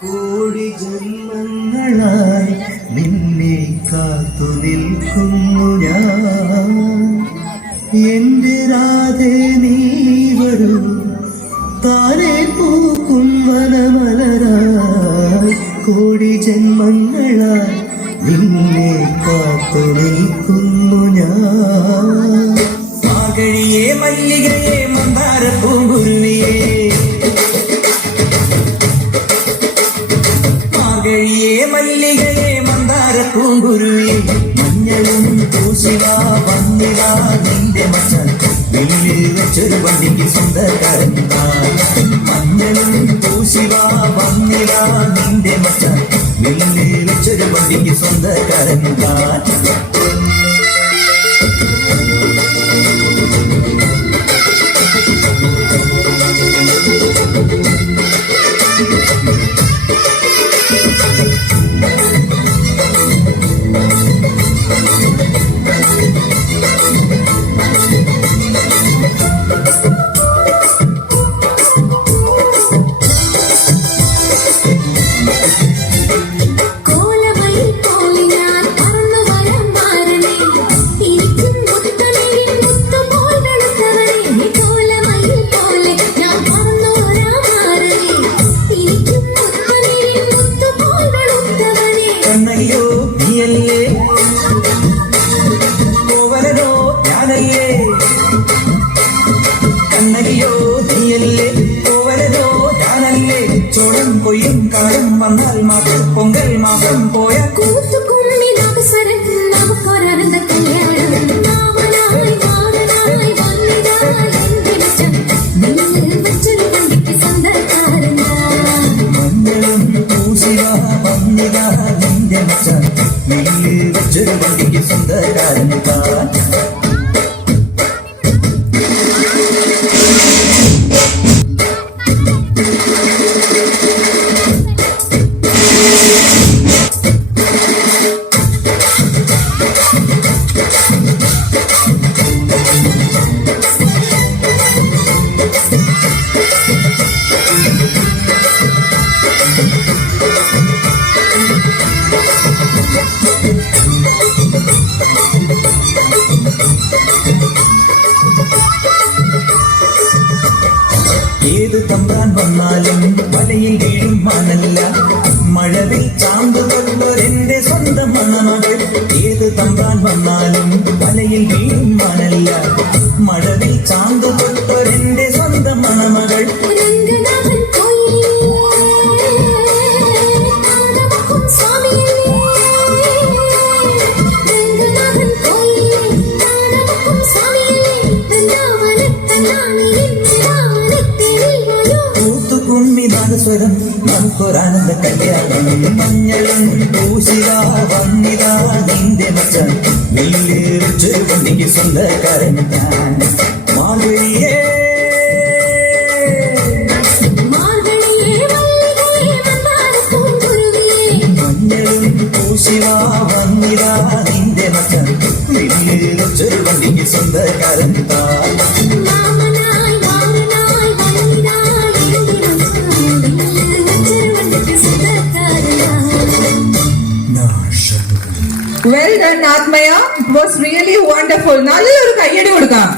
കോടി ജന്മങ്ങളായി നിന്നെ കാത്തു നിൽക്കുന്നു ഞാൻ. എന്റെ രാധേ നീ വരൂ, താനെ പൂക്കും വനമലരായി. കോടി ജന്മങ്ങളായി നിന്നെ കാത്തു നിൽക്കുന്നു ഞാൻ. മാകഴിയേ മല്ലികയെ മന്ദാര പൂങ്കുരുവിയേ, മാകഴിയേ മല്ലികയെ മന്ദാര പൂങ്കുരുവിയേ. മഞ്ഞളും പൂശിവാ വന്നിവാ നിന്റെ മച്ചൻ, വില്ലിൽ വെച്ചൊരു വണ്ടിക്ക് സ്വന്തക്കാരൻ. മഞ്ഞളും പൂശിവാ വന്നിവാ നിന്റെ മച്ചൻ, വില്ലിൽ വെച്ചൊരു വണ്ടിക്ക് സ്വന്തക്കാരൻ. കണ്ണയ്യോ നീയല്ലേ, കോവലനോ ഞാനല്ലേ. കണ്ണയ്യോ നീയല്ലേ, കോവലനോ ഞാനല്ലേ. ചോളം കൊയ്യും കാലം വന്നാൽ മാത്രം പൊങ്കൽ മാസം പോയ മഞ്ഞളും പൂശിവാ വന്നിതാ നിന്റെ മച്ചൻ, വില്ലിൽ വെച്ചൊരു വണ്ടിക്ക് സ്വന്തക്കാരൻ. ഏത് തമ്പാൻ വന്നാലും വലയിൽ വീഴും മണല്ല, മഴവിൽ ചാന്തുകൊള്ളൊരെന്റെ സ്വന്തം മണമകൾ. ഏത് തമ്പാൻ വന്നാലും വലയിൽ വീഴും മണല്ല, മഴവിൽ ചാന്തുകൊള്ളൊരെന്റെ സ്വന്തം മണമകൾ. സ്വരം നമുക്കൊരാനന്ദ കല്യാണം. മഞ്ഞളും പൂശിതാ വന്നിതാ നിന്റെ മച്ചൻ, വില്ലിൽ വെച്ചൊരു വണ്ടിക്ക് സ്വന്തക്കാരൻ. മാർഗഴിയേ മഞ്ഞളും പൂശിവാ വന്നിതാ നിന്റെ മച്ചൻ, വില്ലിൽ വെച്ചൊരു വണ്ടിക്ക് സ്വന്തക്കാരൻ. Well done, Atmaya. It was really wonderful. നല്ലൊരു കയ്യടി കൊടുക്കാം.